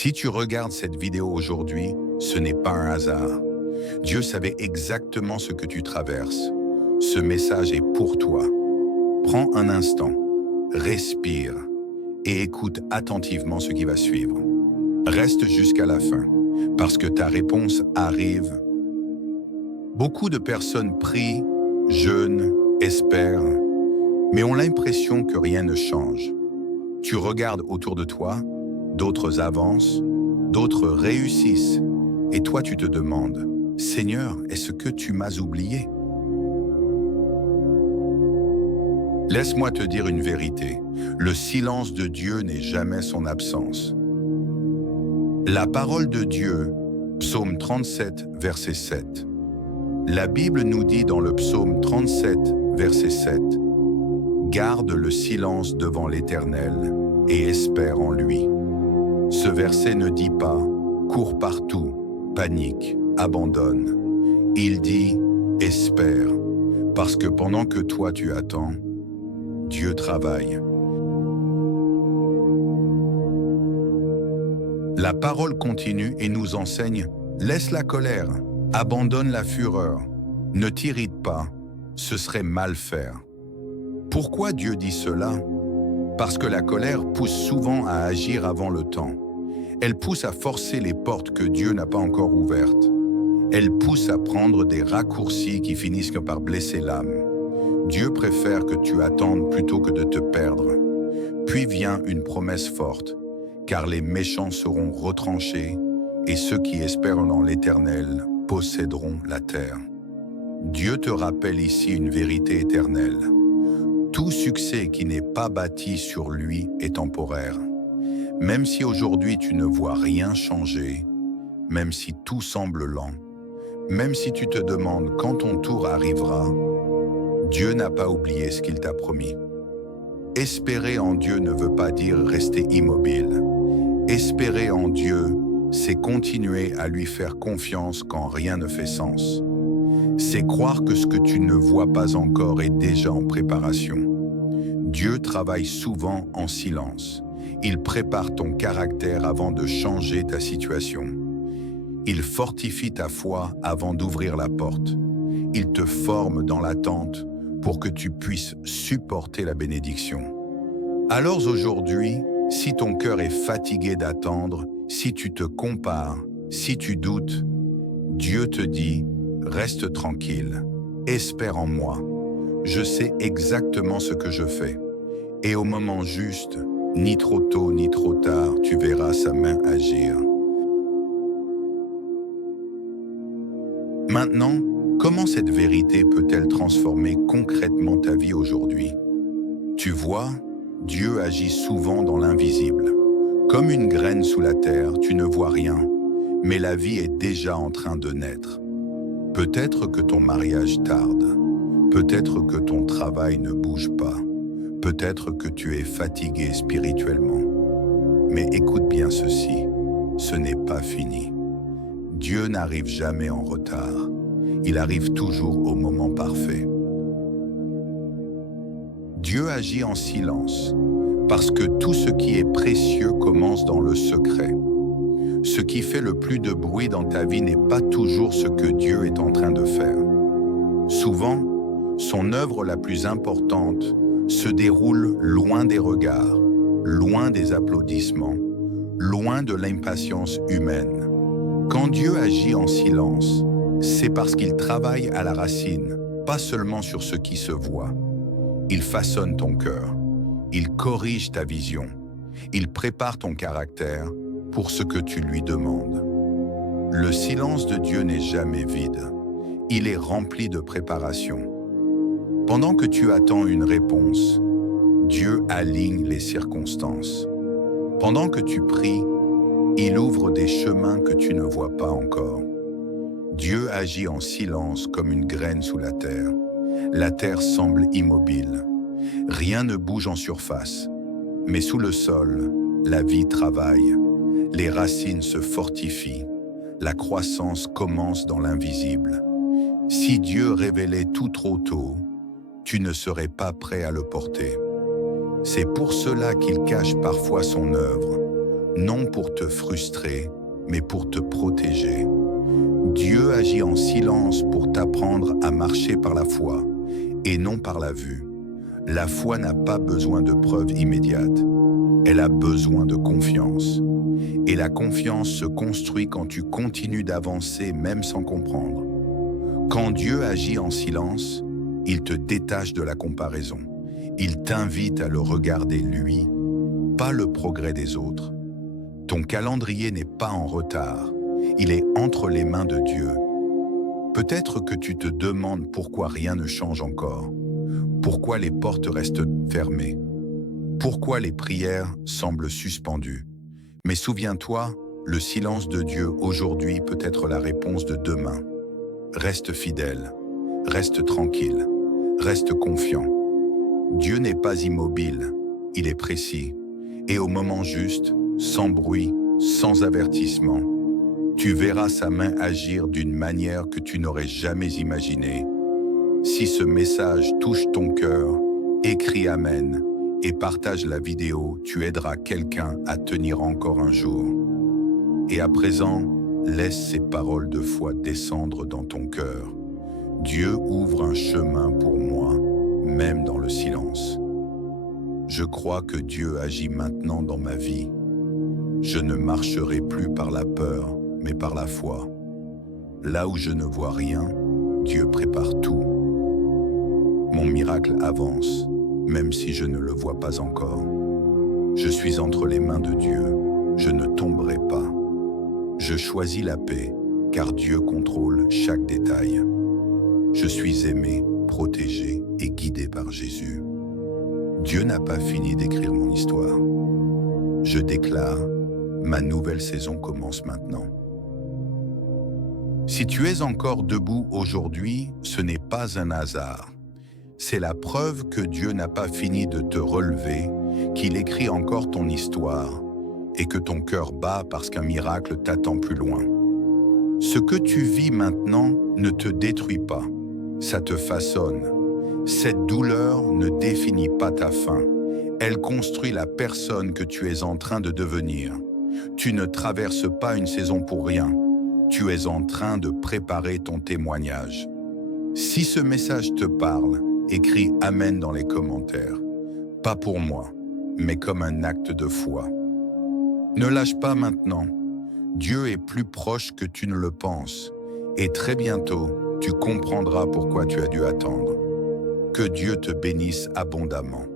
Si tu regardes cette vidéo aujourd'hui, ce n'est pas un hasard. Dieu savait exactement ce que tu traverses. Ce message est pour toi. Prends un instant, respire et écoute attentivement ce qui va suivre. Reste jusqu'à la fin, parce que ta réponse arrive. Beaucoup de personnes prient, jeûnent, espèrent, mais ont l'impression que rien ne change. Tu regardes autour de toi, d'autres avancent, d'autres réussissent, et toi tu te demandes, « Seigneur, est-ce que tu m'as oublié ?» Laisse-moi te dire une vérité, le silence de Dieu n'est jamais son absence. La parole de Dieu, psaume 37, verset 7. La Bible nous dit dans le psaume 37, verset 7, « Garde le silence devant l'Éternel et espère en lui. » Ce verset ne dit pas « cours partout, panique, abandonne ». Il dit « espère », parce que pendant que toi tu attends, Dieu travaille. La parole continue et nous enseigne « laisse la colère, abandonne la fureur, ne t'irrite pas, ce serait mal faire ». Pourquoi Dieu dit cela? Parce que la colère pousse souvent à agir avant le temps. Elle pousse à forcer les portes que Dieu n'a pas encore ouvertes. Elle pousse à prendre des raccourcis qui finissent par blesser l'âme. Dieu préfère que tu attendes plutôt que de te perdre. Puis vient une promesse forte, car les méchants seront retranchés et ceux qui espèrent en l'Éternel posséderont la terre. Dieu te rappelle ici une vérité éternelle. Tout succès qui n'est pas bâti sur lui est temporaire. Même si aujourd'hui tu ne vois rien changer, même si tout semble lent, même si tu te demandes quand ton tour arrivera, Dieu n'a pas oublié ce qu'il t'a promis. Espérer en Dieu ne veut pas dire rester immobile. Espérer en Dieu, c'est continuer à lui faire confiance quand rien ne fait sens. C'est croire que ce que tu ne vois pas encore est déjà en préparation. Dieu travaille souvent en silence. Il prépare ton caractère avant de changer ta situation. Il fortifie ta foi avant d'ouvrir la porte. Il te forme dans l'attente pour que tu puisses supporter la bénédiction. Alors aujourd'hui, si ton cœur est fatigué d'attendre, si tu te compares, si tu doutes, Dieu te dit « Reste tranquille, espère en moi. Je sais exactement ce que je fais. Et au moment juste, ni trop tôt ni trop tard, tu verras sa main agir. » Maintenant, comment cette vérité peut-elle transformer concrètement ta vie aujourd'hui? Tu vois, Dieu agit souvent dans l'invisible. Comme une graine sous la terre, tu ne vois rien, mais la vie est déjà en train de naître. Peut-être que ton mariage tarde, peut-être que ton travail ne bouge pas, peut-être que tu es fatigué spirituellement. Mais écoute bien ceci, ce n'est pas fini. Dieu n'arrive jamais en retard. Il arrive toujours au moment parfait. Dieu agit en silence, parce que tout ce qui est précieux commence dans le secret. Ce qui fait le plus de bruit dans ta vie n'est pas toujours ce que Dieu est en train de faire. Souvent, son œuvre la plus importante se déroule loin des regards, loin des applaudissements, loin de l'impatience humaine. Quand Dieu agit en silence, c'est parce qu'il travaille à la racine, pas seulement sur ce qui se voit. Il façonne ton cœur, il corrige ta vision, il prépare ton caractère pour ce que tu lui demandes. Le silence de Dieu n'est jamais vide, il est rempli de préparation. Pendant que tu attends une réponse, Dieu aligne les circonstances. Pendant que tu pries, il ouvre des chemins que tu ne vois pas encore. Dieu agit en silence comme une graine sous la terre. La terre semble immobile. Rien ne bouge en surface. Mais sous le sol, la vie travaille. Les racines se fortifient. La croissance commence dans l'invisible. Si Dieu révélait tout trop tôt, tu ne serais pas prêt à le porter. C'est pour cela qu'il cache parfois son œuvre, non pour te frustrer, mais pour te protéger. Dieu agit en silence pour t'apprendre à marcher par la foi et non par la vue. La foi n'a pas besoin de preuves immédiates. Elle a besoin de confiance. Et la confiance se construit quand tu continues d'avancer même sans comprendre. Quand Dieu agit en silence, il te détache de la comparaison. Il t'invite à le regarder lui, pas le progrès des autres. Ton calendrier n'est pas en retard. Il est entre les mains de Dieu. Peut-être que tu te demandes pourquoi rien ne change encore. Pourquoi les portes restent fermées. Pourquoi les prières semblent suspendues. Mais souviens-toi, le silence de Dieu aujourd'hui peut être la réponse de demain. Reste fidèle, reste tranquille, reste confiant. Dieu n'est pas immobile, il est précis. Et au moment juste, sans bruit, sans avertissement, tu verras sa main agir d'une manière que tu n'aurais jamais imaginée. Si ce message touche ton cœur, écris Amen et partage la vidéo, tu aideras quelqu'un à tenir encore un jour. Et à présent, laisse ces paroles de foi descendre dans ton cœur. Dieu ouvre un chemin pour moi, même dans le silence. Je crois que Dieu agit maintenant dans ma vie. Je ne marcherai plus par la peur, mais par la foi. Là où je ne vois rien, Dieu prépare tout. Mon miracle avance, même si je ne le vois pas encore. Je suis entre les mains de Dieu, je ne tomberai pas. Je choisis la paix, car Dieu contrôle chaque détail. Je suis aimé, protégé et guidé par Jésus. Dieu n'a pas fini d'écrire mon histoire. Je déclare, ma nouvelle saison commence maintenant. Si tu es encore debout aujourd'hui, ce n'est pas un hasard. C'est la preuve que Dieu n'a pas fini de te relever, qu'il écrit encore ton histoire et que ton cœur bat parce qu'un miracle t'attend plus loin. Ce que tu vis maintenant ne te détruit pas, ça te façonne. Cette douleur ne définit pas ta fin, elle construit la personne que tu es en train de devenir. Tu ne traverses pas une saison pour rien, tu es en train de préparer ton témoignage. Si ce message te parle, écris Amen dans les commentaires. Pas pour moi, mais comme un acte de foi. Ne lâche pas maintenant. Dieu est plus proche que tu ne le penses. Et très bientôt, tu comprendras pourquoi tu as dû attendre. Que Dieu te bénisse abondamment.